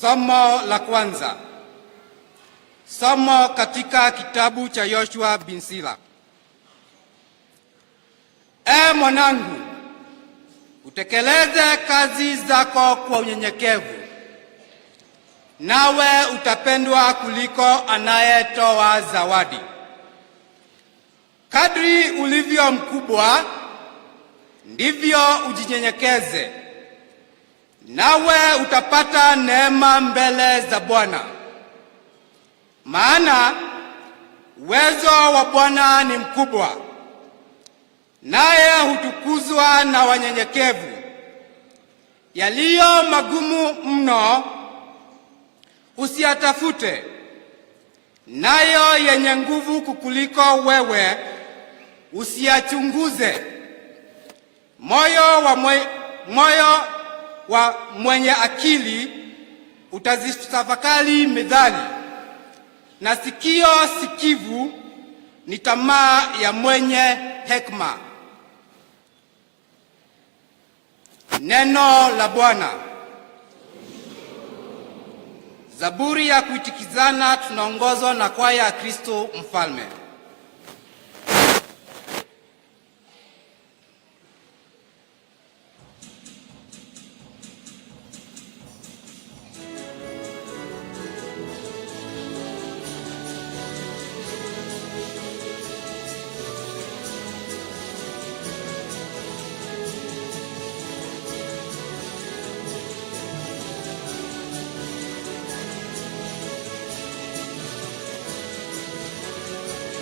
Somo la kwanza. Somo katika kitabu cha Yoshua bin Sila. Mwanangu, utekeleze kazi zako kwa unyenyekevu, nawe utapendwa kuliko anayetoa zawadi. Kadri ulivyo mkubwa, ndivyo ujinyenyekeze, nawe utapata neema mbele za Bwana. Maana uwezo wa Bwana ni mkubwa, naye hutukuzwa na wanyenyekevu. Yaliyo magumu mno usiyatafute, nayo yenye nguvu kukuliko wewe usiyachunguze. Moyo wa mwenye akili utazitafakari mithali, na sikio sikivu ni tamaa ya mwenye hekima. Neno la Bwana. Zaburi ya kuitikizana tunaongozwa na kwaya ya Kristo Mfalme.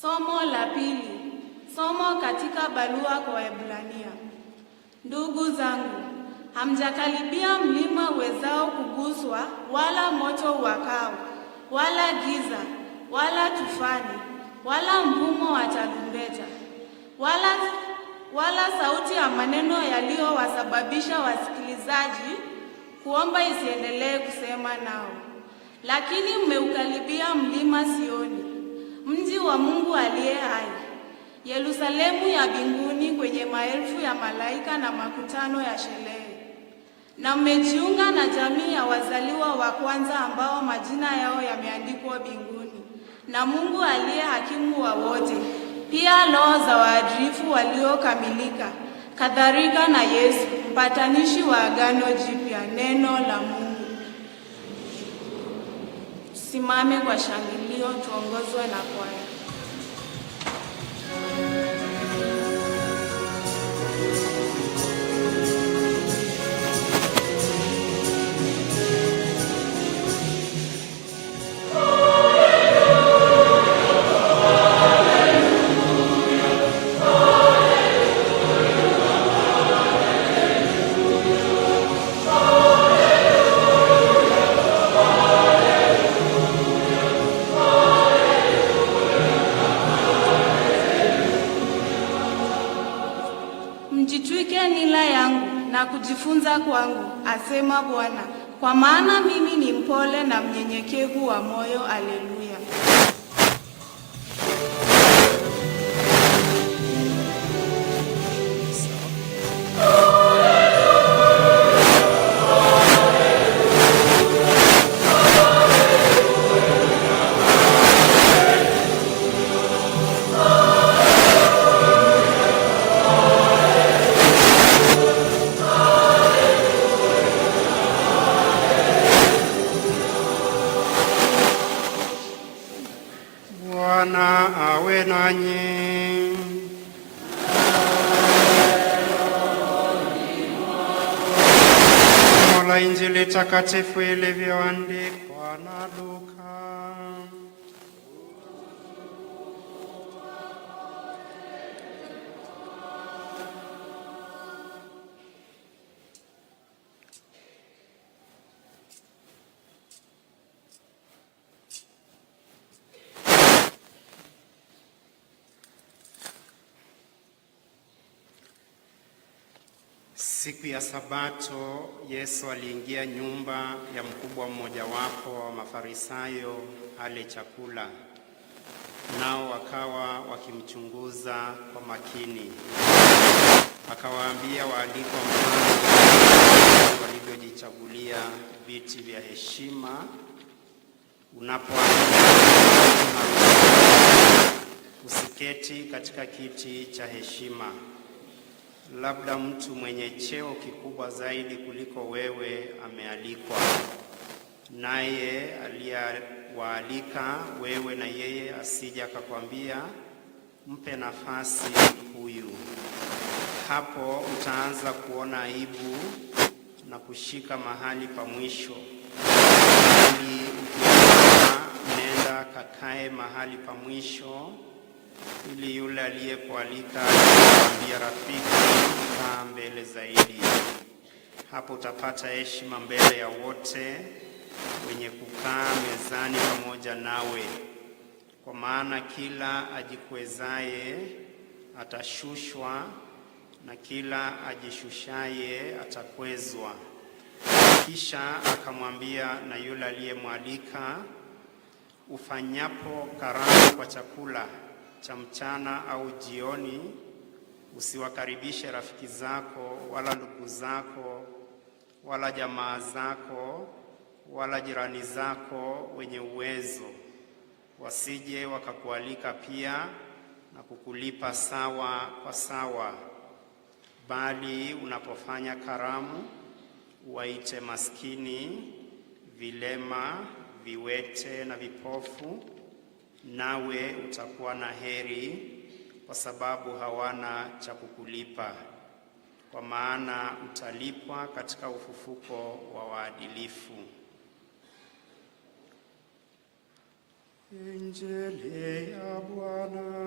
Somo la pili. Somo katika barua kwa Waebrania. Ndugu zangu, hamjakaribia mlima uwezao kuguswa, wala moto uwakao, wala giza, wala tufani, wala mvumo wa tarumbeta, wala sauti ya maneno yaliyowasababisha wasikilizaji kuomba isiendelee kusema nao. Lakini mmeukaribia mlima Sioni, mji wa Mungu aliye hai, Yerusalemu ya mbinguni, kwenye maelfu ya malaika na makutano ya sherehe. Na mmejiunga na jamii ya wazaliwa wa kwanza ambao majina yao yameandikwa mbinguni na Mungu aliye hakimu wa wote, pia roho za waadilifu waliokamilika, kadhalika na Yesu, mpatanishi wa agano jipya, neno la Mungu. Tusimame kwa shangilio, tuongozwe na kwaya. Mjitwike nila yangu na kujifunza kwangu, asema Bwana, kwa maana mimi ni mpole na mnyenyekevu wa moyo. Haleluya. Bwana awe nanyi. Somo la Injili takatifu ilivyoandikwa na Luka. Siku ya Sabato, Yesu aliingia nyumba ya mkubwa mmojawapo wa Mafarisayo ale chakula. Nao wakawa wakimchunguza kwa makini. Akawaambia waalikwa mfano walivyojichagulia viti vya heshima. Unapoalikwa usiketi katika kiti cha heshima. Labda mtu mwenye cheo kikubwa zaidi kuliko wewe amealikwa, naye aliyewaalika wewe na yeye asija akakwambia, mpe nafasi huyu. Hapo utaanza kuona aibu na kushika mahali pa mwisho. Ili ukiona, nenda kakae mahali pa mwisho, ili yule aliyekualika akwambia, rafiki, kaa mbele zaidi. Hapo utapata heshima mbele ya wote wenye kukaa mezani pamoja nawe. Kwa maana kila ajikwezaye atashushwa, na kila ajishushaye atakwezwa. Kisha akamwambia na yule aliyemwalika, ufanyapo karamu kwa chakula cha mchana au jioni, usiwakaribishe rafiki zako wala ndugu zako wala jamaa zako wala jirani zako wenye uwezo, wasije wakakualika pia na kukulipa sawa kwa sawa. Bali unapofanya karamu, waite maskini, vilema, viwete na vipofu, nawe utakuwa na heri, kwa sababu hawana cha kukulipa, kwa maana utalipwa katika ufufuko wa waadilifu. Injili ya Bwana.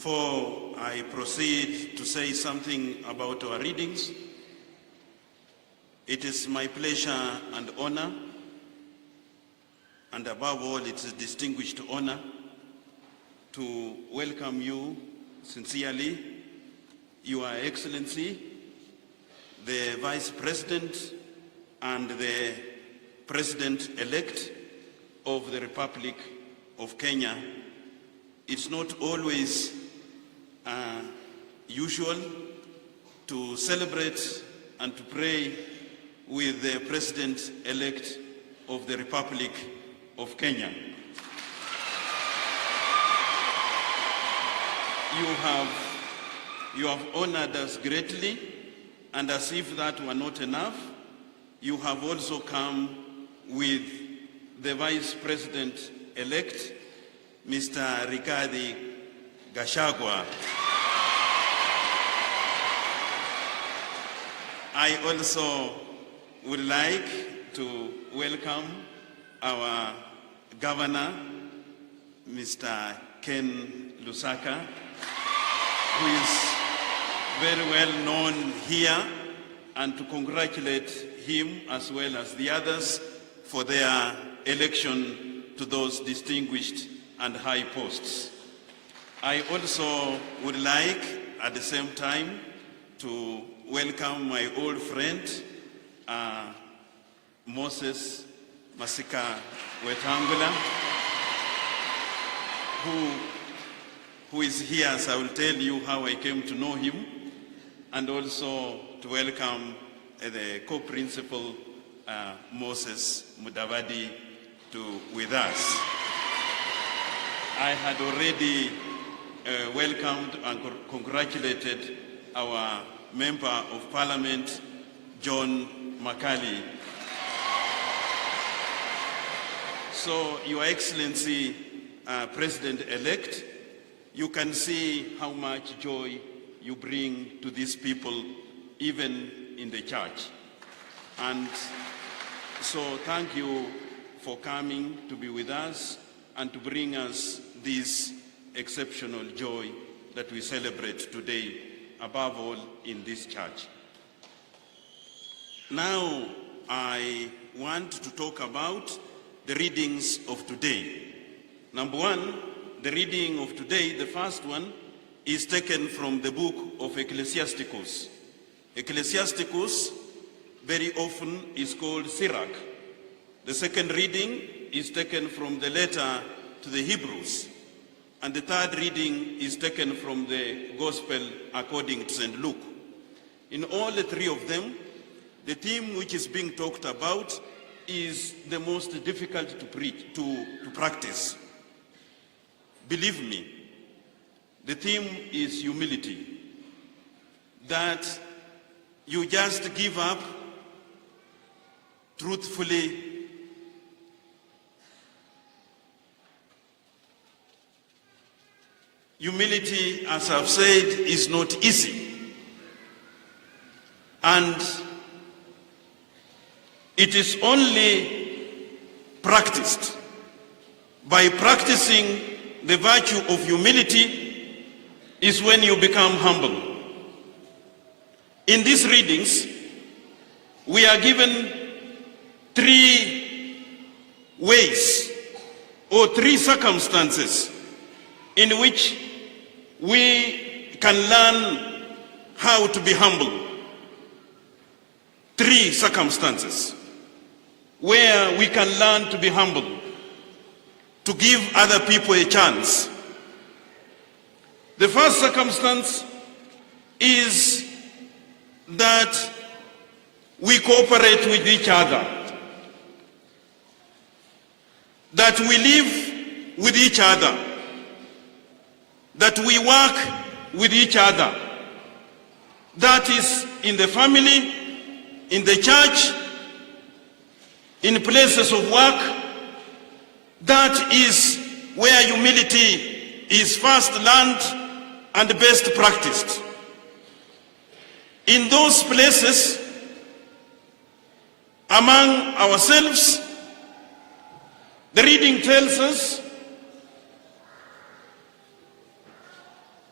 Before I proceed to say something about our readings, it is my pleasure and honor, and above all, it's a distinguished honor to welcome you sincerely, Your Excellency, the Vice President and the President-elect of the Republic of Kenya. It's not always usual to celebrate and to pray with the President-elect of the Republic of Kenya. You have honored us greatly, and as if that were not enough, you have also come with the Vice President-elect, Mr. Rigathi Gachagua. I also would like to welcome our Governor, Mr. Ken Lusaka, who is very well known here, and to congratulate him as well as the others for their election to those distinguished and high posts. I also would like at the same time to welcome my old friend, Moses Masika Wetangula, who is here, as I will tell you how I came to know him, and also to welcome the co-principal Moses Mudavadi with us. I had already welcomed and congratulated our Member of Parliament, John Makali. So, Your Excellency, President-elect, you can see how much joy you bring to these people, even in the church. And so thank you for coming to be with us and to bring us this exceptional joy that we celebrate today, above all in this church. Now, I want to talk about the readings of today. Number one, the reading of today, the first one, is taken from the book of Ecclesiasticus. Ecclesiasticus very often is called Sirach. The second reading is taken from the letter to the Hebrews. And the third reading is taken from the Gospel according to St. Luke. In all the three of them, the theme which is being talked about is the most difficult to practice. Believe me, the theme is humility. That you just give up truthfully. Humility, as I've said, is not easy. And it is only practiced. By practicing the virtue of humility is when you become humble. In these readings, we are given three ways or three circumstances in which we can learn how to be humble. Three circumstances where we can learn to be humble, to give other people a chance. The first circumstance is that we cooperate with each other, that we live with each other, that we work with each other. That is in the family, in the church, in places of work. That is where humility is first learned and best practiced. In those places, among ourselves, the reading tells us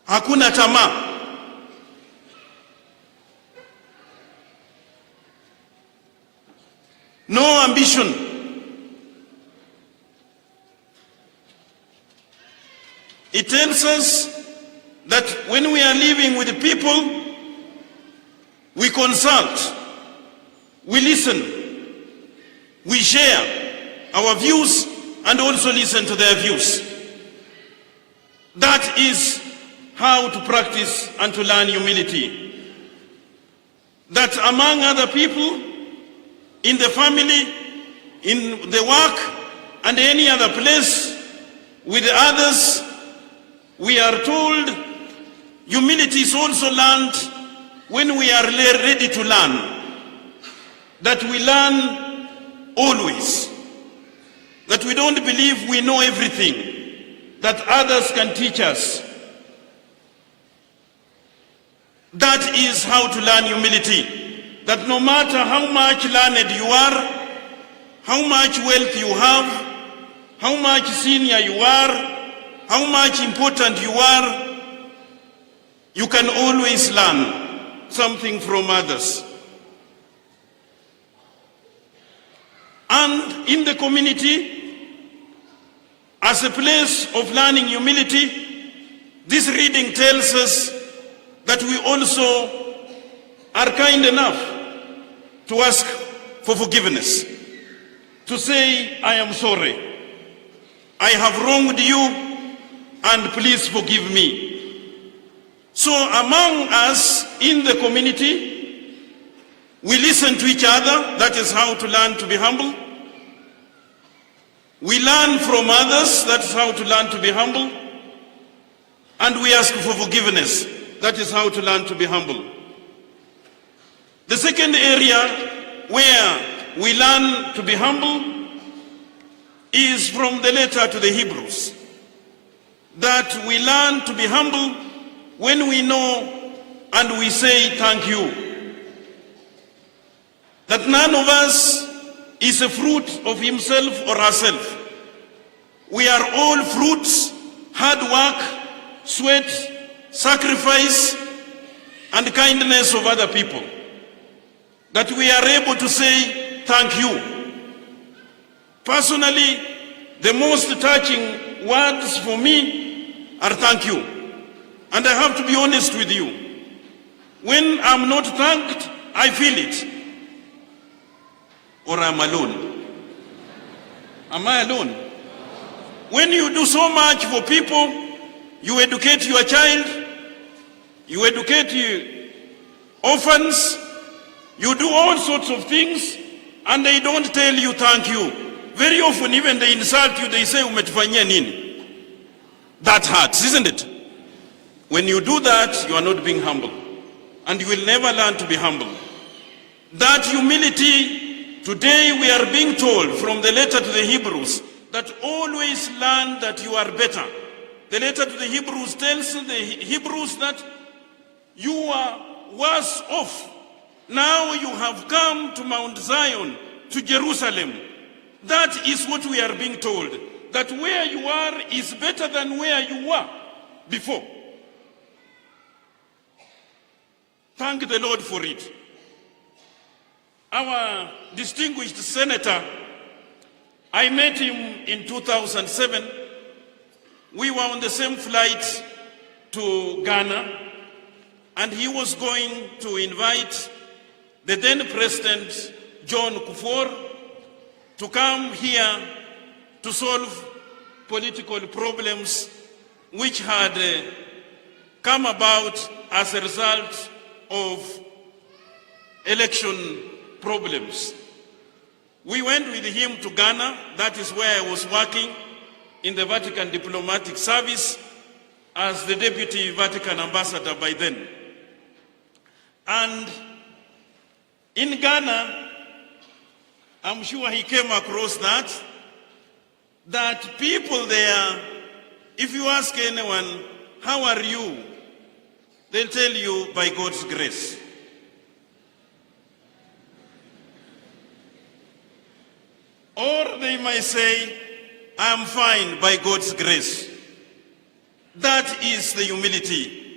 hakuna tamaa. No ambition. It tells us that when we are living with the people, we consult, we listen, we share our views and also listen to their views. That is how to practice and to learn humility. That among other people, in the family, in the work, and any other place, with others, we are told humility is also learned when we are ready to learn. That we learn always. That we don't believe we know everything. That others can teach us. That is how to learn humility. That no matter how much learned you are, how much wealth you have, how much senior you are, how much important you are, you can always learn something from others. And in the community, as a place of learning humility, this reading tells us that we also are kind enough to ask for forgiveness, to say, I am sorry, I have wronged you, and please forgive me. So among us in the community, we listen to each other. That is how to learn to be humble. We learn from others. That is how to learn to be humble. And we ask for forgiveness. That is how to learn to be humble. The second area where we learn to be humble is from the letter to the Hebrews. That we learn to be humble when we know and we say thank you. That none of us is a fruit of himself or herself. We are all fruits, hard work, sweat, sacrifice, and kindness of other people. That we are able to say thank you. Personally, the most touching words for me are thank you. And I have to be honest with you. When I'm not thanked, I feel it. Or I'm alone. Am I alone? When you do so much for people, you educate your child, you educate orphans, you do all sorts of things, and they don't tell you thank you. Very often, even they insult you, they say, umetufanyia nini? That hurts, isn't it? When you do that, you are not being humble. And you will never learn to be humble. That humility, today we are being told from the letter to the Hebrews, that always learn that you are better. The letter to the Hebrews tells the Hebrews that you are worse off. Now you have come to Mount Zion, to Jerusalem. That is what we are being told. That where you are is better than where you were before. Thank the Lord for it. Our distinguished senator, I met him in 2007. We were on the same flight to Ghana, and he was going to invite the then President John Kufuor to come here to solve political problems which had come about as a result of election problems. We went with him to Ghana. That is where I was working in the Vatican Diplomatic Service as the Deputy Vatican Ambassador by then. And in Ghana, I'm sure he came across that people there, if you ask anyone, how are you? They'll tell you, by God's grace. Or they might say, I'm fine by God's grace. That is the humility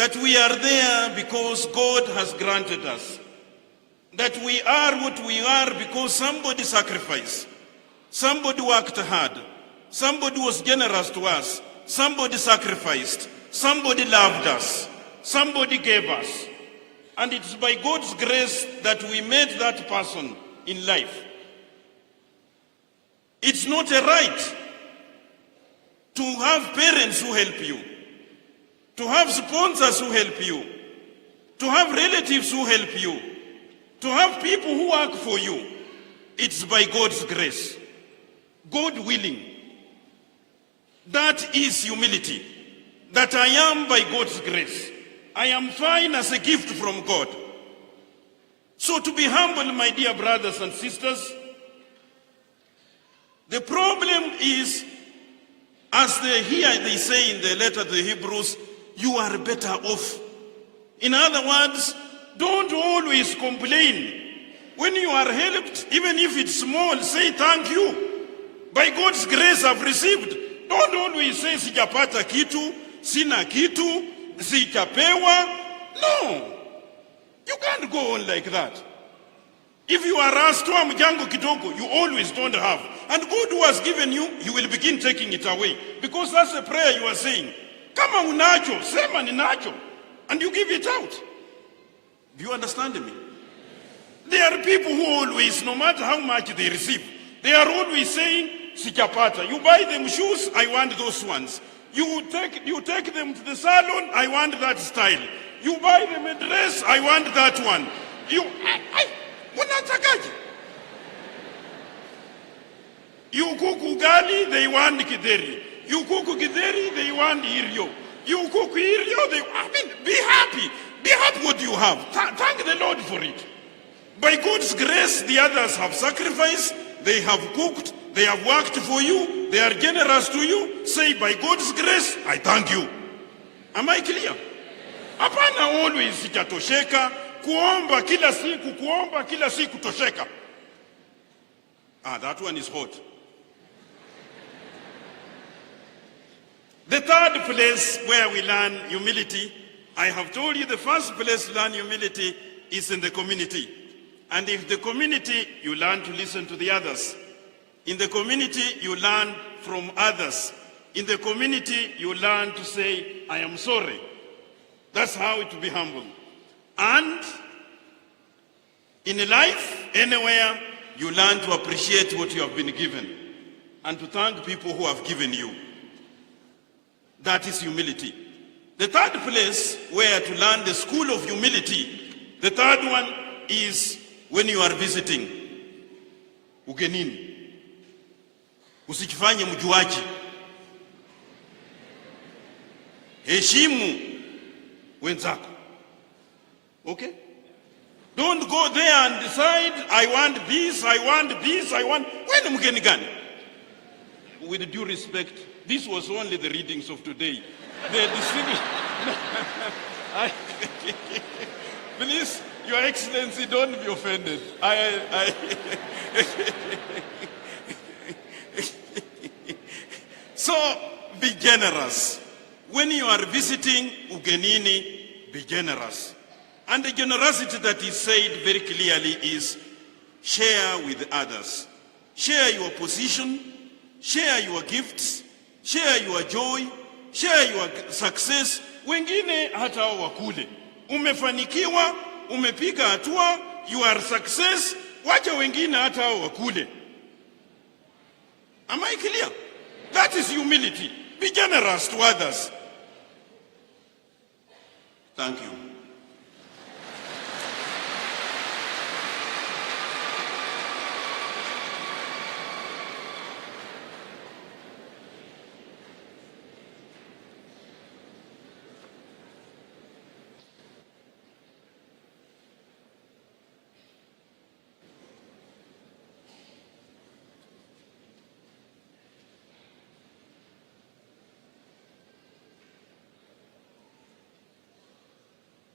that we are there because God has granted us, that we are what we are because somebody sacrificed, somebody worked hard, somebody was generous to us, somebody sacrificed, somebody loved us, somebody gave us. And it's by God's grace that we met that person in life. It's not a right to have parents who help you, to have sponsors who help you, to have relatives who help you, to have people who work for you. It's by God's grace. God willing. That is humility. That I am by God's grace. I am fine as a gift from God. So to be humble, my dear brothers and sisters, the problem is, as they say in the letter to the Hebrews, you are better off. In other words, don't always complain. When you are helped, even if it's small, say thank you. By God's grace I've received. Don't always say sijapata kitu, sina kitu, sijapewa. No. You can't go on like that. If you are asked to mjango kidogo, you always don't have. And God who has given you, He will begin taking it away. Because that's a prayer you are saying. Kama unacho, sema ninacho. And you give it out. Do you understand me? There are people who always, no matter how much they receive, they are always saying, sijapata. You buy them shoes, I want those ones. You take them to the salon, I want that style. You buy them a dress, I want that one. Unatakaje? You cook ugali, they want kideri. You cook kideri, they want irio. You cook irio, be happy. Be happy what you have. Thank the Lord for it. By God's grace, the others have sacrificed, they have cooked, they have worked for you, they are generous to you. Say, by God's grace, I thank you. Am I clear? Hapana always sijatosheka, kuomba kila siku tosheka. That one is hot. The third place where we learn humility, I have told you the first place to learn humility is in the community. And if the community, you learn to listen to the others. In the community, you learn from others. In the community, you learn to say, I am sorry. That's how to be humble. And in life, anywhere, you learn to appreciate what you have been given and to thank people who have given you. That is humility. The third place where to learn the school of humility, the third one is when you are visiting. Ugenini. Usijifanye mjuaji. Heshimu wenzako. Okay? Don't go there and decide, I want this, I want this, I want... When mgeni gani? With due respect, this was only the readings of today. Please, Your Excellency, don't be offended. So, be generous. When you are visiting ugenini, be generous. And the generosity that is said very clearly is share with others. Share your position, share your gifts, share your joy, share your success. Wengine hata wakule. Umefanikiwa, umepiga hatua, you are success, wacha wengine hata wakule. Am I clear? That is humility. Be generous to others. Thank you.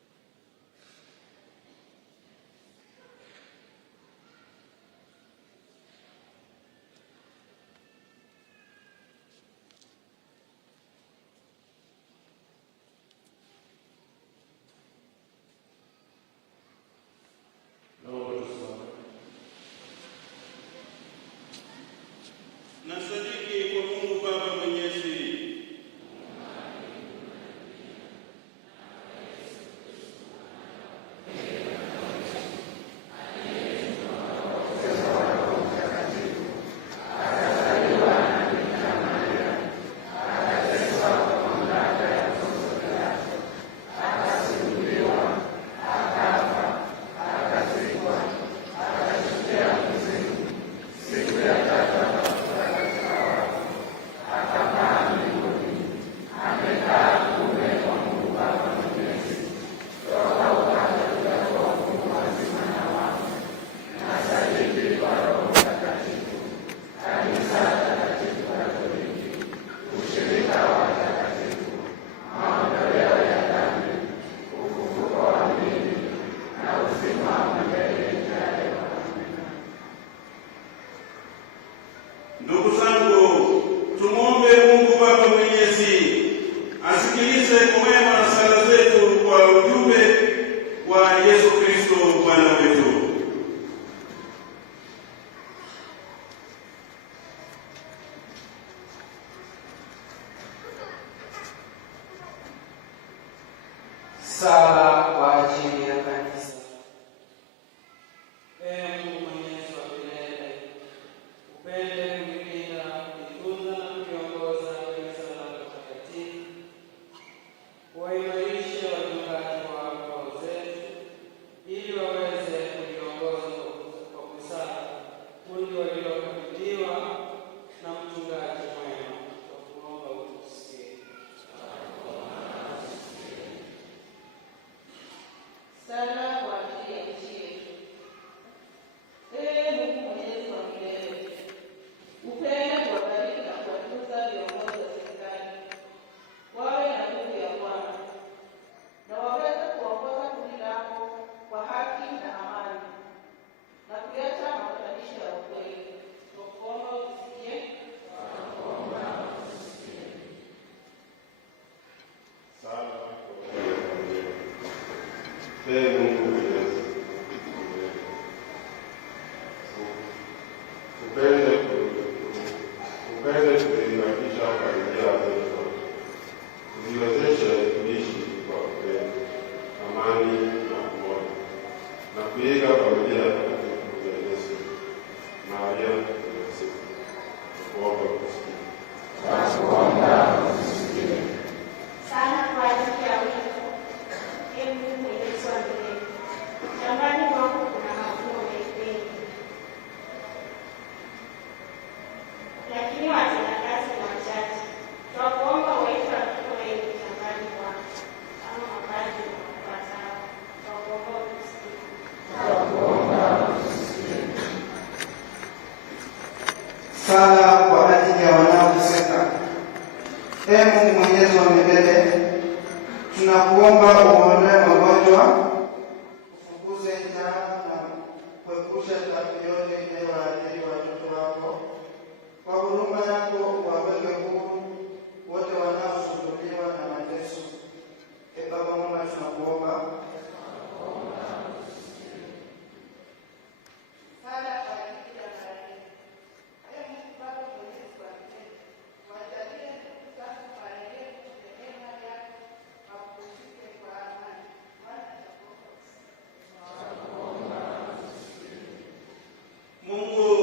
Ndugu zangu, tumwombe Mungu Baba Mwenyezi asikilize kwa wema na sala zetu kwa ujumbe wa Yesu Kristo Bwana wetu. Sala kwa ajili ya kanisa. Ee Mungu Mwenyezi wa milele, upende kulinda, kuitunza na kuiongoza kanisa lako takatifu, waimarishe wachungaji wako zetu, ili waweze kuliongoza kwa busara kundi walilokabidhiwa na mchungaji mwema. Tunakuomba utusikie. Sala kwa ajili ya nchi yetu. Ee Mungu Mwenyezi wa milele, upende kuwabariki na kuwatunza viongozi wa serikali, wawe na nguvu ya Bwana na waweze kuongoza kundi lako kwa haki na amani na kuleta mapatanisho ya ukweli. Tunakuomba utusikie. Ee Mungu Mwenyezi, upende kuimarisha familia zetu, tuziwezeshe kuishi kwa upendo, amani na umoja, na kuiga familia takatifu ya Yesu Maria Mtakatifu. Tunakuomba utusikie. Sana kwa ajili ya wito. Ee Mungu Mwenyezi wa milele, shambani mwako kuna mavuno mengi, lakini watendakazi ni wachache. Twakuomba uwaite watoto wengi shambani mwako kama mapaji wapatao. Twakuomba utusikie. Sala kwa ajili ya wanaoteseka. Ee Mungu Mwenyezi wa milele, tunakuomba uondoe magonjwa, ufukuze njaa na kuepusha taabu yote inayowaadhiri watoto wako. Kwa huruma yako waweke huru wote wanaosumbuliwa na mateso. Ee Baba mwema, tunakuomba. Sala kwa ajili ya marehemu. Ee Mungu Baba Mwenyezi wa milele, wajalie ndugu zako marehemu rehema yako na kupumzike kwa amani. Maana atakuomba. Mungu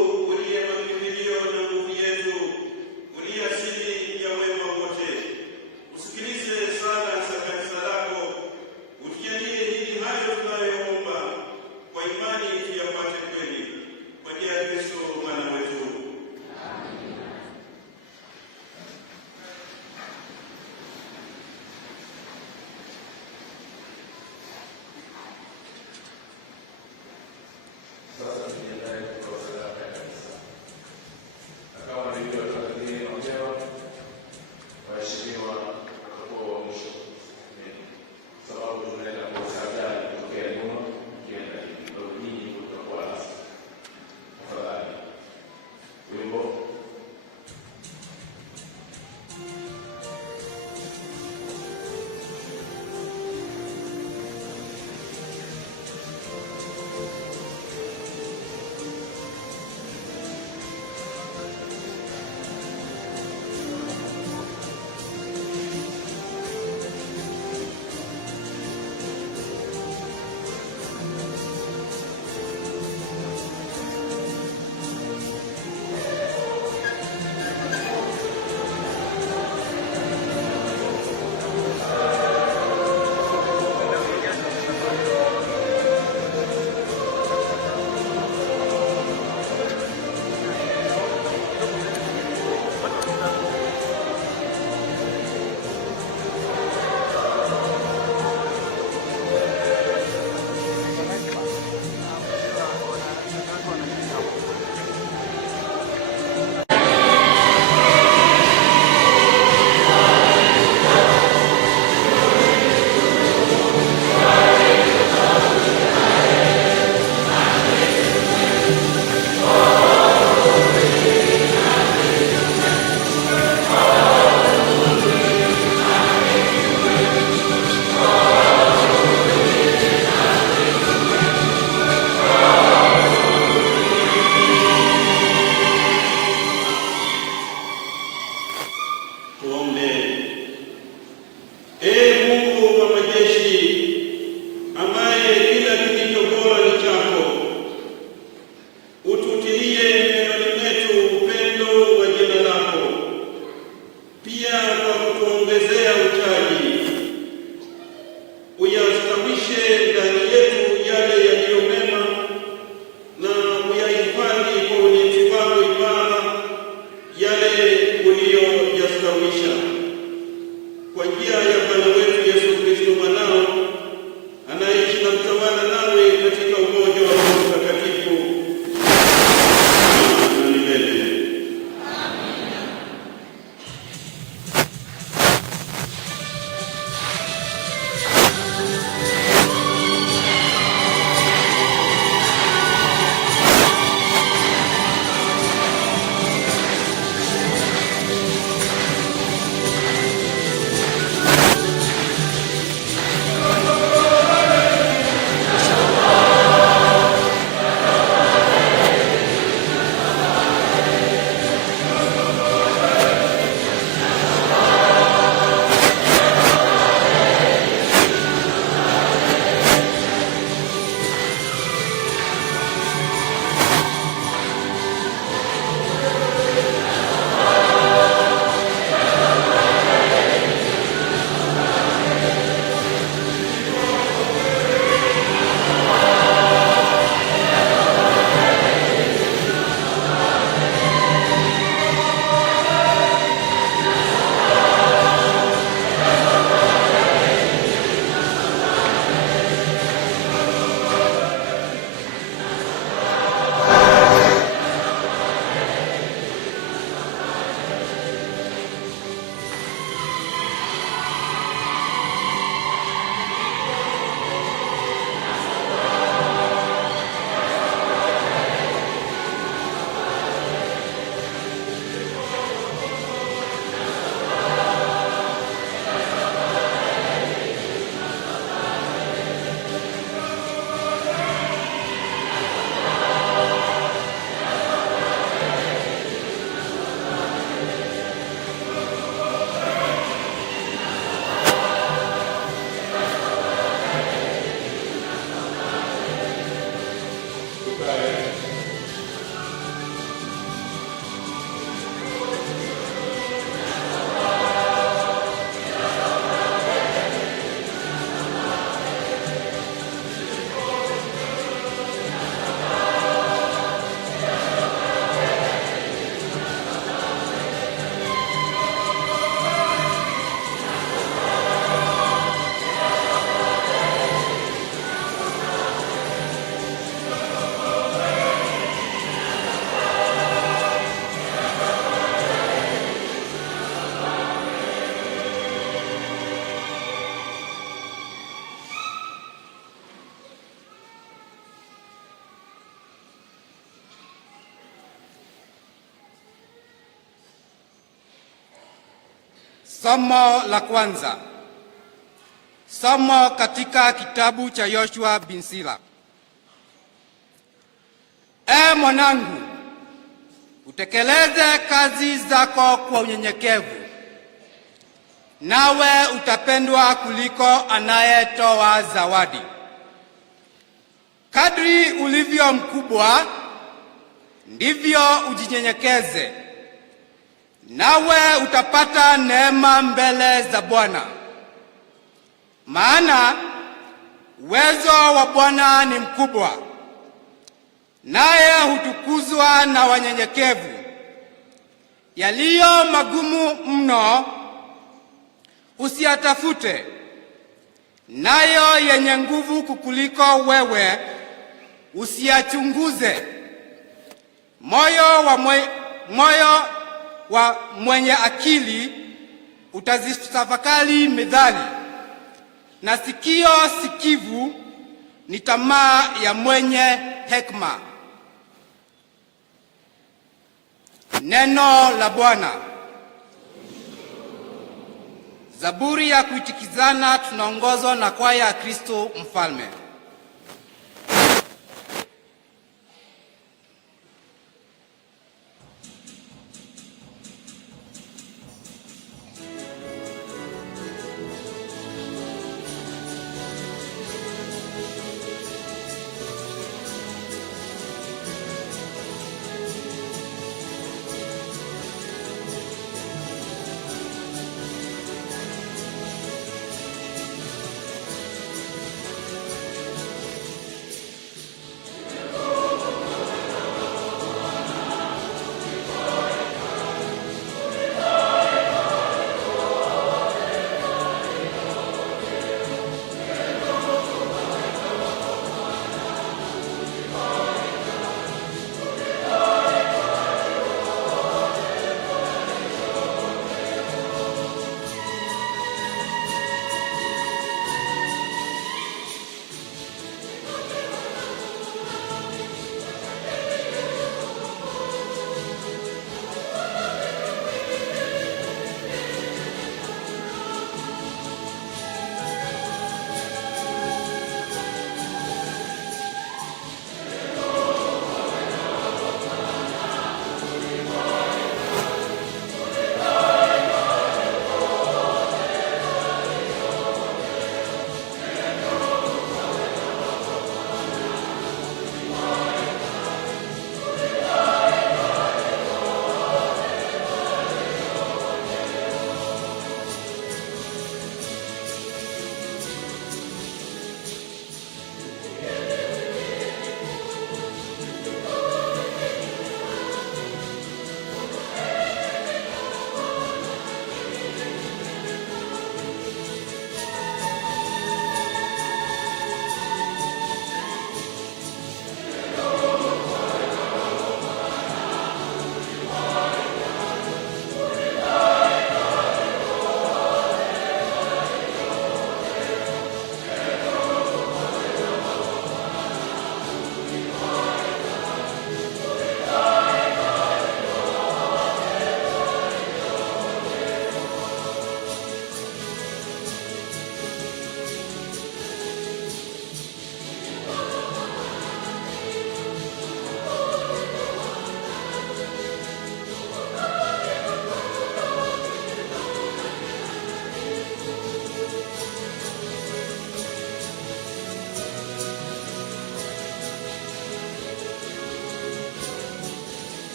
Somo la kwanza. Somo katika kitabu cha Yoshua bin Sila. Mwanangu, utekeleze kazi zako kwa unyenyekevu, nawe utapendwa kuliko anayetoa zawadi. Kadri ulivyo mkubwa, ndivyo ujinyenyekeze, nawe utapata neema mbele za Bwana. Maana uwezo wa Bwana ni mkubwa, naye hutukuzwa na wanyenyekevu. Yaliyo magumu mno usiyatafute, nayo yenye nguvu kukuliko wewe usiyachunguze. Moyo wa mwenye akili utazitafakari mithali, na sikio sikivu ni tamaa ya mwenye hekima. Neno la Bwana. Zaburi ya kuitikizana tunaongozwa na kwaya ya Kristo Mfalme.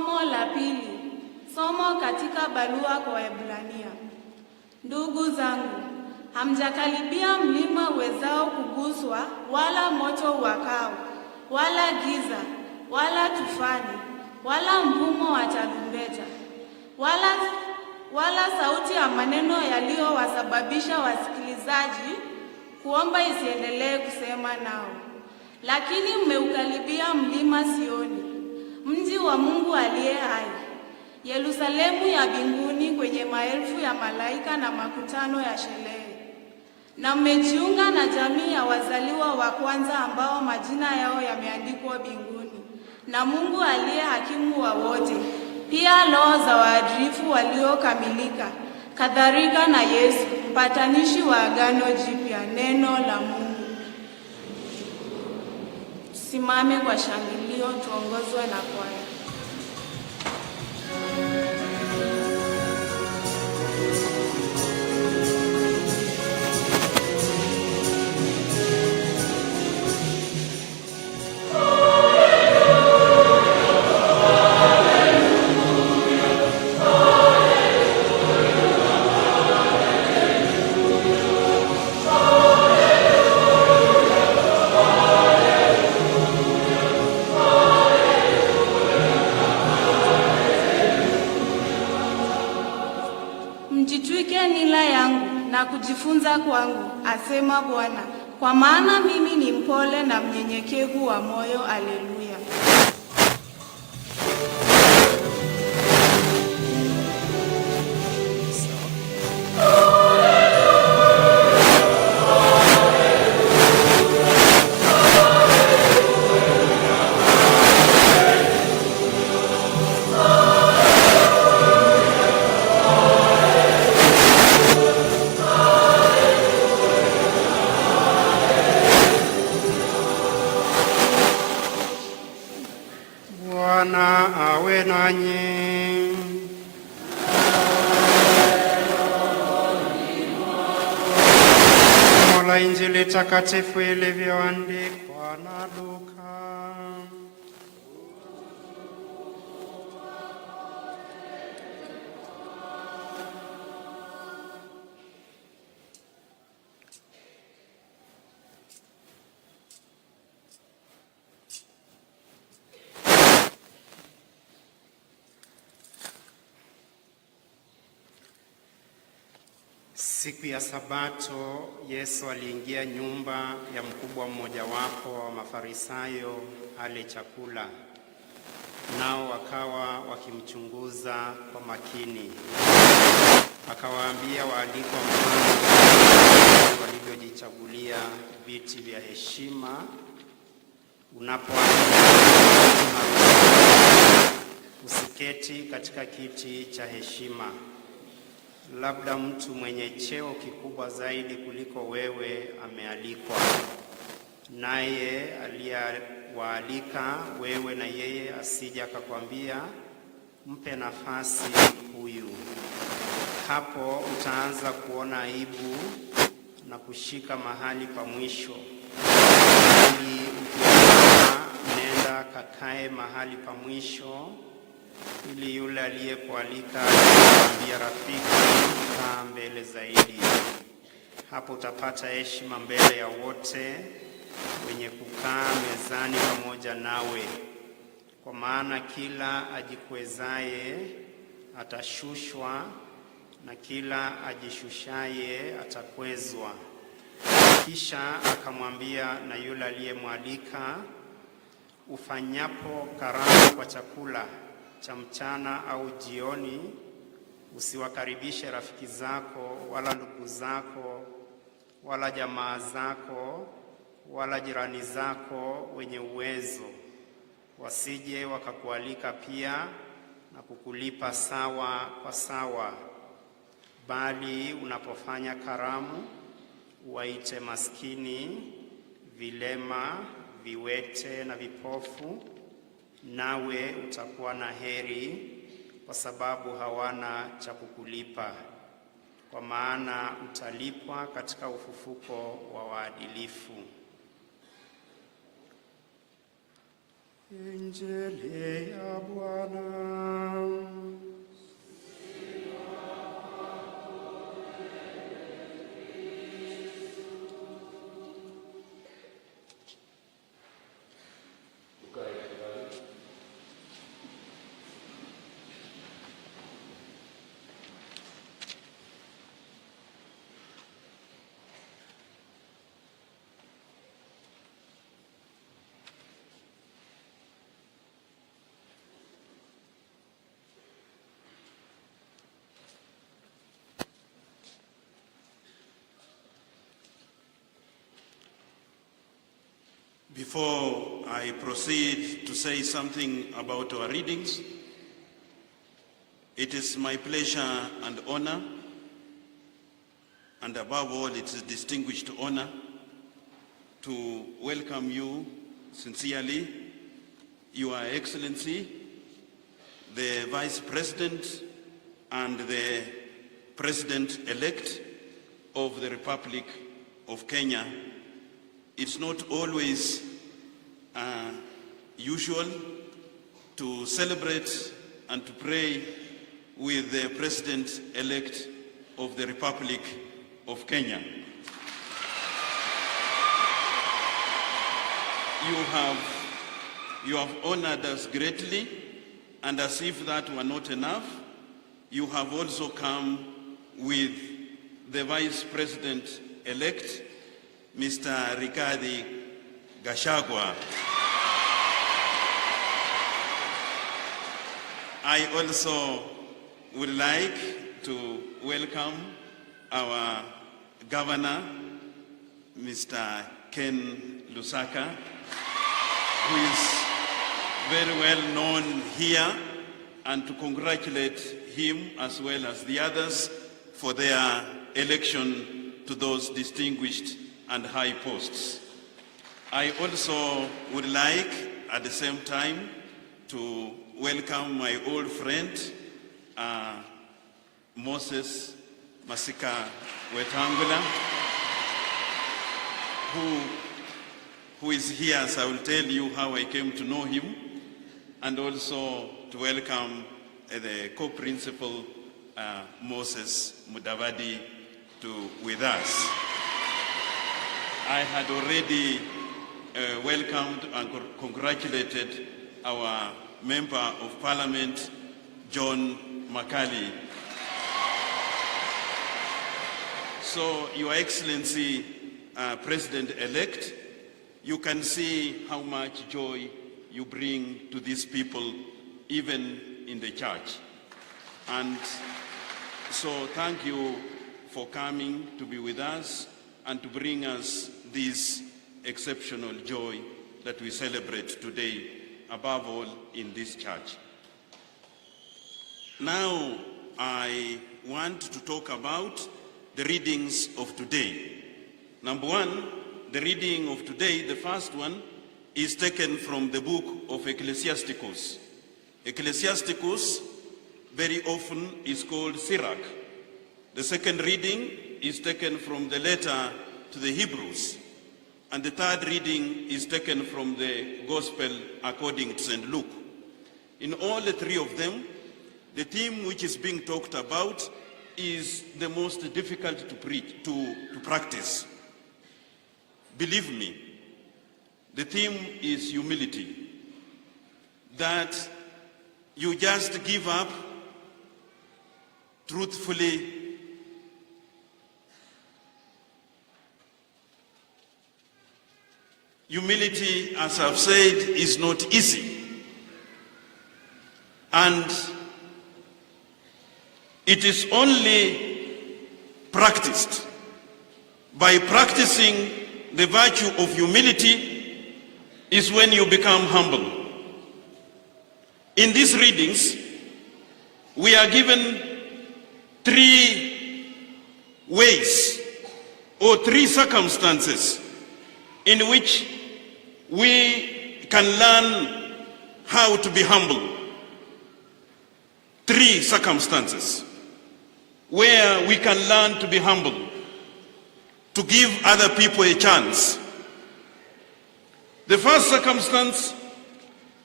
Somo la pili. Somo katika barua kwa Waebrania. Ndugu zangu, hamjakaribia mlima uwezao kuguswa, wala moto uwakao, wala giza, wala tufani, wala mvumo wa tarumbeta, wala sauti ya maneno yaliyowasababisha wasikilizaji kuomba isiendelee kusema nao. Lakini mmeukaribia mlima Sioni, mji wa Mungu aliye hai, Yerusalemu ya mbinguni, kwenye maelfu ya malaika na makutano ya sherehe. Na mmejiunga na jamii ya wazaliwa wa kwanza ambao majina yao yameandikwa mbinguni na Mungu aliye hakimu wa wote, pia roho za waadilifu waliokamilika, kadhalika na Yesu, mpatanishi wa agano jipya, neno la Mungu. Tusimame kwa shangilio, tuongozwe na kwaya. Mjitwike nila yangu na kujifunza kwangu, asema Bwana, kwa maana mimi ni mpole na mnyenyekevu wa moyo. Haleluya. Bwana awe nanyi. Somo la Injili takatifu ilivyoandikwa na Luka. Siku ya Sabato, Yesu aliingia nyumba ya mkubwa mmojawapo wa Mafarisayo ale chakula. Nao wakawa wakimchunguza kwa makini. Akawaambia waalikwa mfano walivyojichagulia viti vya heshima. Unapoalikwa usiketi katika kiti cha heshima. Labda mtu mwenye cheo kikubwa zaidi kuliko wewe amealikwa, naye aliyewaalika wewe na yeye asije akakwambia, mpe nafasi huyu. Hapo utaanza kuona aibu na kushika mahali pa mwisho. Ili ukiona, nenda kakae mahali pa mwisho, ili yule aliyekualika akwambie, rafiki, kaa mbele zaidi. Hapo utapata heshima mbele ya wote wenye kukaa mezani pamoja nawe. Kwa maana kila ajikwezaye atashushwa, na kila ajishushaye atakwezwa. Kisha akamwambia na yule aliyemwalika, ufanyapo karamu kwa chakula cha mchana au jioni, usiwakaribishe rafiki zako wala ndugu zako wala jamaa zako wala jirani zako wenye uwezo, wasije wakakualika pia na kukulipa sawa kwa sawa. Bali unapofanya karamu, waite maskini, vilema, viwete na vipofu, nawe utakuwa na heri, kwa sababu hawana cha kukulipa, kwa maana utalipwa katika ufufuko wa waadilifu. Injili ya Bwana. Before I proceed to say something about our readings, it is my pleasure and honor, and above all, it is a distinguished honor to welcome you sincerely, Your Excellency, the Vice President and the President-elect of the Republic of Kenya. It's not always usual to celebrate and to pray with the President-elect of the Republic of Kenya. You have honored us greatly, and as if that were not enough, you have also come with the Vice President-elect, Mr. Rigathi Gachagua. I also would like to welcome our Governor, Mr. Ken Lusaka, who is very well known here, and to congratulate him as well as the others for their election to those distinguished and high posts. I also would like at the same time to welcome my old friend, Moses Masika Wetangula, who is here, as I will tell you how I came to know him, and also to welcome the co-principal, Moses Mudavadi, with us. I had already welcomed and congratulated our Member of Parliament, John Makali. So, Your Excellency, President-elect, you can see how much joy you bring to these people, even in the church. And so thank you for coming to be with us and to bring us this exceptional joy that we celebrate today, above all in this church. Now, I want to talk about the readings of today. Number one, the reading of today, the first one, is taken from the book of Ecclesiasticus. Ecclesiasticus very often is called Sirach. The second reading is taken from the letter to the Hebrews. And the third reading is taken from the Gospel according to St. Luke. In all the three of them, the theme which is being talked about is the most difficult to practice. Believe me, the theme is humility. That you just give up truthfully. Humility, as I've said, is not easy. And it is only practiced. By practicing the virtue of humility is when you become humble. In these readings, we are given three ways or three circumstances in which we can learn how to be humble. Three circumstances where we can learn to be humble, to give other people a chance. The first circumstance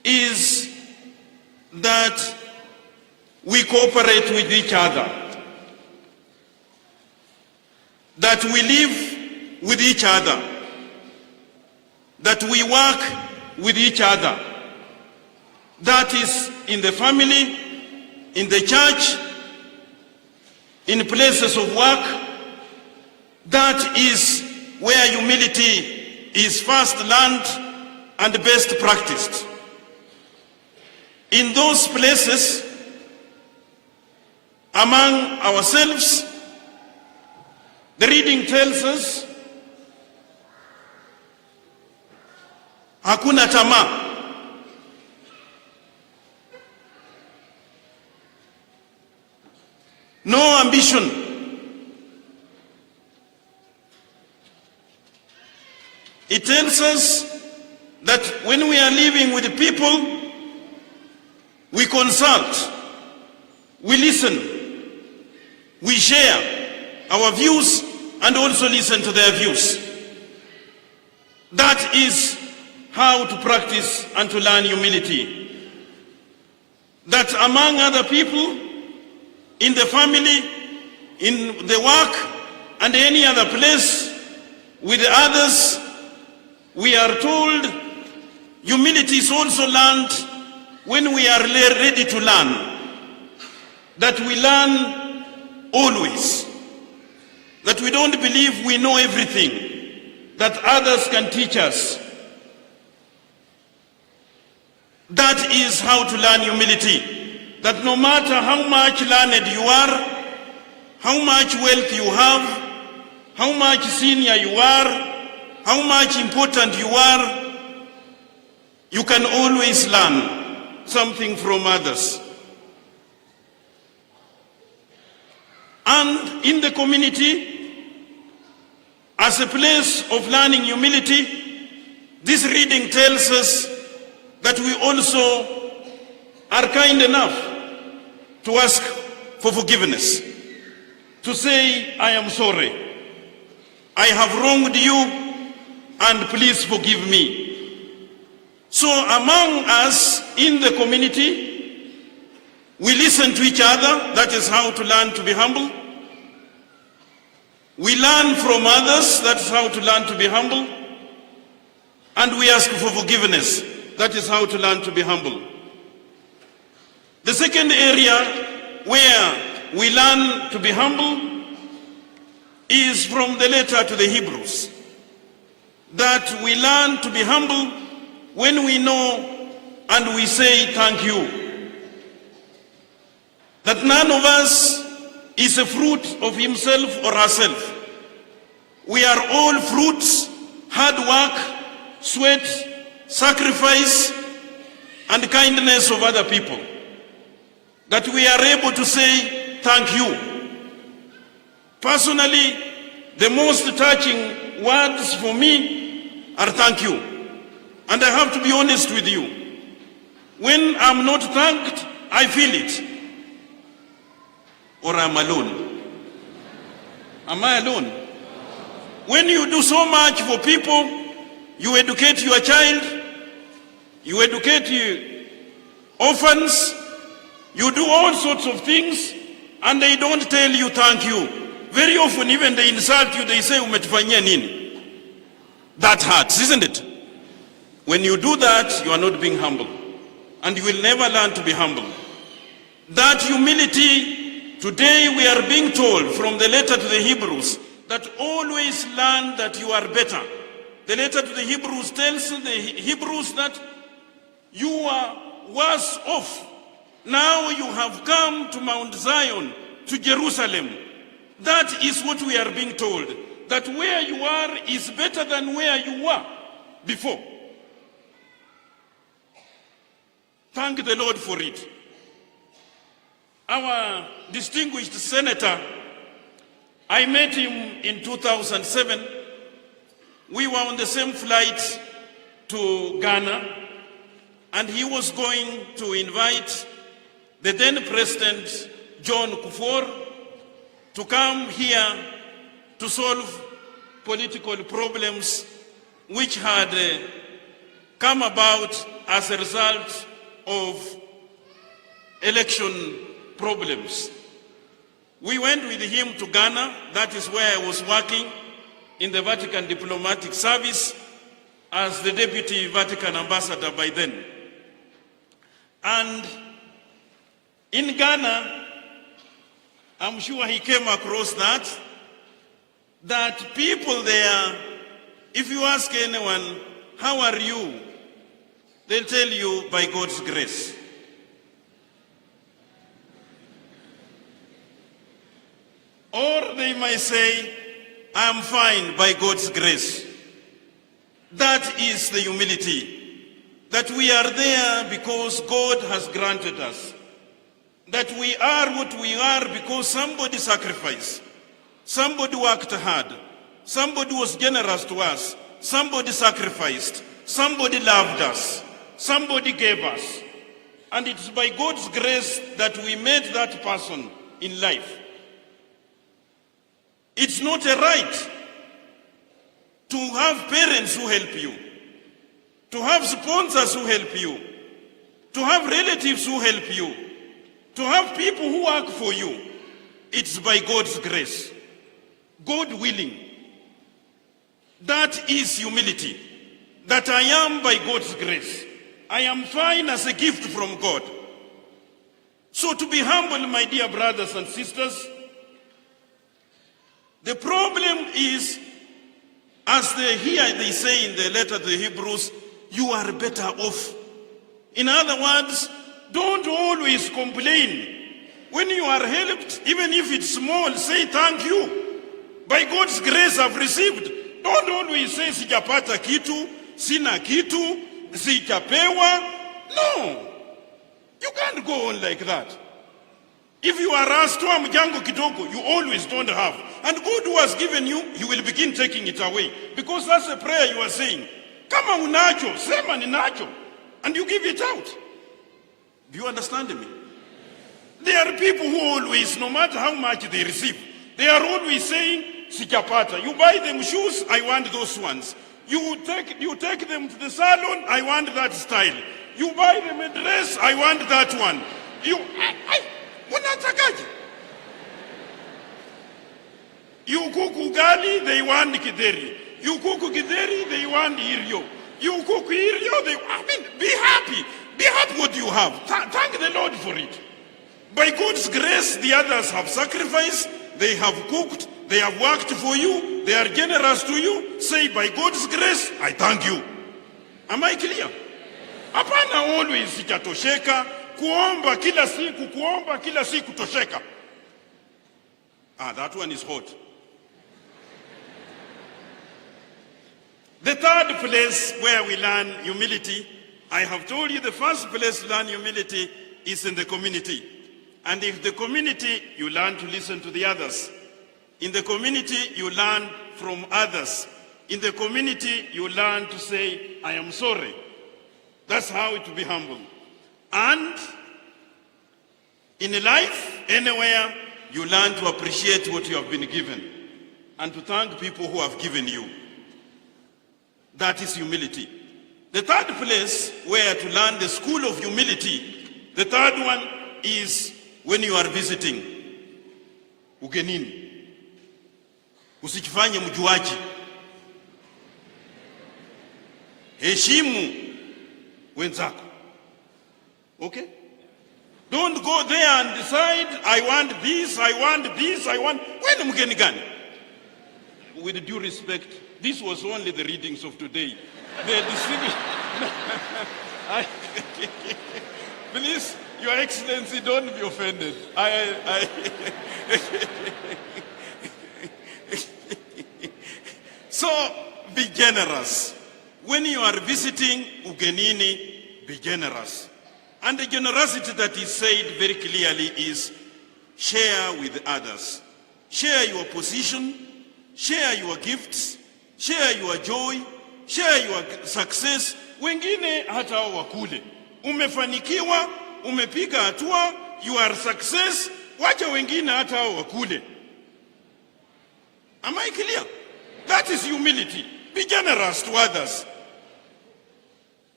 is that we cooperate with each other, that we live with each other, that we work with each other. That is in the family, in the church, in places of work. That is where humility is first learned and best practiced. In those places, among ourselves, the reading tells us, hakuna tamaa. No ambition. It tells us that when we are living with the people, we consult, we listen, we share our views and also listen to their views. That is how to practice and to learn humility. That among other people, in the family, in the work, and any other place, with others, we are told humility is also learned when we are ready to learn. That we learn always. That we don't believe we know everything. That others can teach us. That is how to learn humility. That no matter how much learned you are, how much wealth you have, how much senior you are, how much important you are, you can always learn something from others. And in the community, as a place of learning humility, this reading tells us that we also are kind enough to ask for forgiveness, to say, I am sorry, I have wronged you, and please forgive me. So among us in the community, we listen to each other. That is how to learn to be humble. We learn from others. That is how to learn to be humble. And we ask for forgiveness. That is how to learn to be humble. The second area where we learn to be humble is from the letter to the Hebrews. That we learn to be humble when we know and we say thank you. That none of us is a fruit of himself or herself. We are all fruits, hard work, sweat, sacrifice, and kindness of other people. That we are able to say thank you. Personally, the most touching words for me are thank you. And I have to be honest with you. When I'm not thanked, I feel it. Or I'm alone. Am I alone? When you do so much for people, you educate your child, you educate orphans, you do all sorts of things, and they don't tell you thank you. Very often, even they insult you, they say, umetufanyia nini? That hurts, isn't it? When you do that, you are not being humble. And you will never learn to be humble. That humility, today we are being told from the letter to the Hebrews, that always learn that you are better. The letter to the Hebrews tells the Hebrews that you are worse off. Now you have come to Mount Zion, to Jerusalem. That is what we are being told. That where you are is better than where you were before. Thank the Lord for it. Our distinguished senator, I met him in 2007. We were on the same flight to Ghana, and he was going to invite the then President John Kufuor to come here to solve political problems which had come about as a result of election problems. We went with him to Ghana. That is where I was working in the Vatican Diplomatic Service as the Deputy Vatican Ambassador by then. And in Ghana, I'm sure he came across that people there, if you ask anyone, how are you? They'll tell you, by God's grace. Or they might say, I'm fine by God's grace. That is the humility. That we are there because God has granted us. That we are what we are because somebody sacrificed. Somebody worked hard. Somebody was generous to us. Somebody sacrificed. Somebody loved us. Somebody gave us. And it's by God's grace that we met that person in life. It's not a right to have parents who help you, to have sponsors who help you, to have relatives who help you, to have people who work for you. It's by God's grace. God willing. That is humility. That I am by God's grace. I am fine as a gift from God. So to be humble, my dear brothers and sisters, the problem is, as they say in the letter to the Hebrews, you are better off. In other words, don't always complain. When you are helped, even if it's small, say thank you. By God's grace I've received. Don't always say sijapata kitu, sina kitu, sijapewa. No. You can't go on like that. If you are asked to mjango kidogo, you always don't have. And God who has given you, He will begin taking it away. Because that's a prayer you are saying. Kama unacho, sema ninacho. And you give it out. Do you understand me? There are people who always, no matter how much they receive, they are always saying, sijapata. You buy them shoes, I want those ones. You take them to the salon, I want that style. You buy them a dress, I want that one. You cook ugali, they want kideri. You cook kideri, they want iryo. You cook iryo, be happy. Be happy what you have. Thank the Lord for it. By God's grace, the others have sacrificed, they have cooked, they have worked for you, they are generous to you. Say, by God's grace, I thank you. Am I clear? Hapana always sijatosheka, kuomba kila siku tosheka. That one is hot. The third place where we learn humility, I have told you the first place to learn humility is in the community. And in the community, you learn to listen to the others. In the community, you learn from others. In the community, you learn to say, I am sorry. That's how to be humble. And in life, anywhere, you learn to appreciate what you have been given and to thank people who have given you. That is humility. The third place where to learn the school of humility, the third one is when you are visiting. Ugenini. Usijifanye mjuaji. Heshimu wenzako. Okay? Don't go there and decide, I want this, I want this, I want... When mgeni gani? With due respect, this was only the readings of today. The distribution... Please, Your Excellency, don't be offended. So, be generous. When you are visiting ugenini, be generous. And the generosity that is said very clearly is share with others. Share your position, share your gifts, share your joy, share your success. Wengine hata wakule. Umefanikiwa, umepiga hatua, you are success, wacha wengine hata wakule. Am I clear? That is humility. Be generous to others.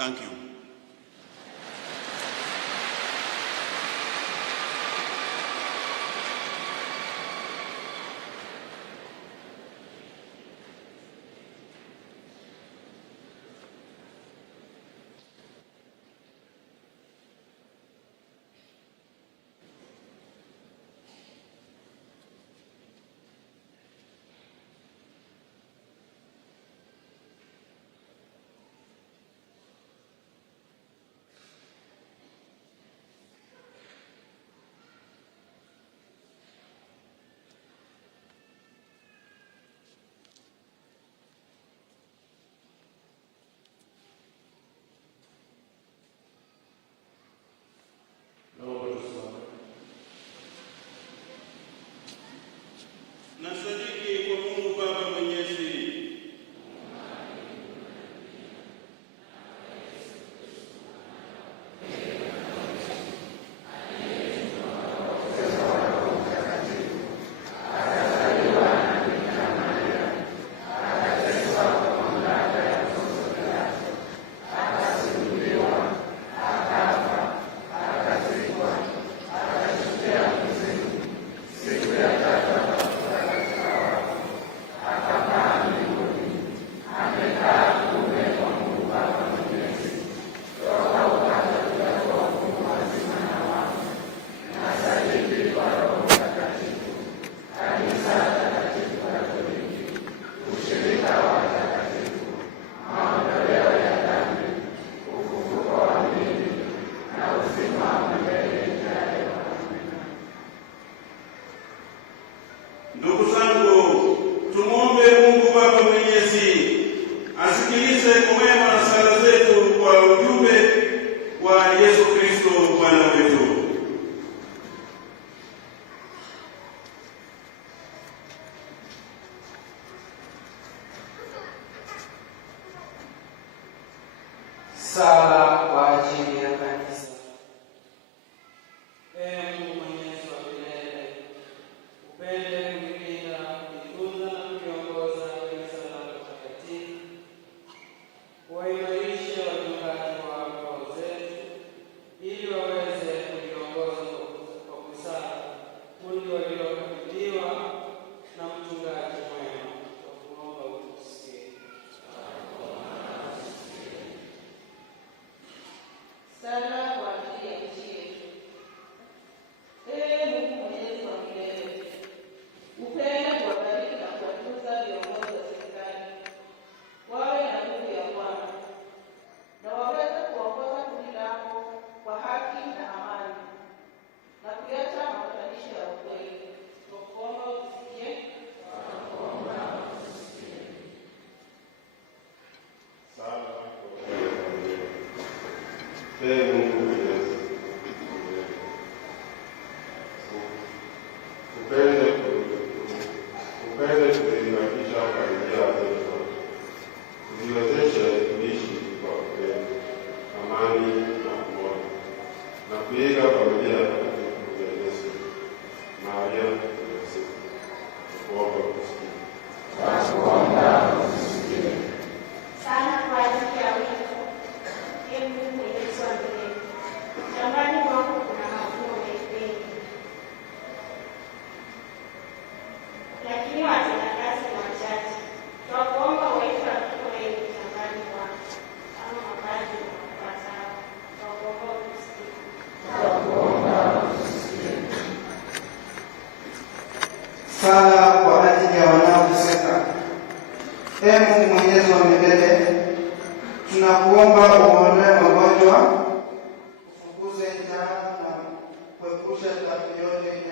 Thank you. Nasadiki kwa Mungu Baba Mwenyezi, ndugu zangu, tumwombe Mungu Baba Mwenyezi asikilize kwa wema sala zetu kwa ujumbe wa Yesu Kristo Bwana wetu. Sala kwa ajili ya kanisa. Mungu Mwenyezi wa milele, upende kulinda, kuitunza na kuiongoza kanisa lako takatifu, waimarishe wachungaji wako zetu, ili waweze kuliongoza kwa busara kundi walilokabidhiwa na mchungaji mwema. Tunakuomba utusikie. Sala kwa ajili ya nchi yetu. Mungu Mwenyezi wa milele, upende kuwabariki na kuwatunza viongozi wa serikali, wawe na nguvu ya Bwana na waweze kuongoza kundi lako kwa haki na amani na kuleta mapatanisho ya ukweli. Tunakuomba utusikie. Sala kwa Mungu Mwenyezi, upende kuziimarisha familia zetu zote, uziwezeshe kuishi kwa upendo, amani na umoja, na kuiga familia takatifu ya Yesu, Maria na Yosefu. Tunakuomba utusikie. Sana kwa ajili ya wito. Mungu Mwenyezi wa milele, shambani mwako kuna mavuno mengi, lakini watendakazi ni wachache. Twakuomba uwaite watoto wengi shambani mwako kama mapaji na wapatao. Twakuomba utusikie. Sala kwa ajili ya wanaoteseka. Mungu Mwenyezi wa milele, tunakuomba uondoe magonjwa, ufunguze njaa na kuepusha taabu yote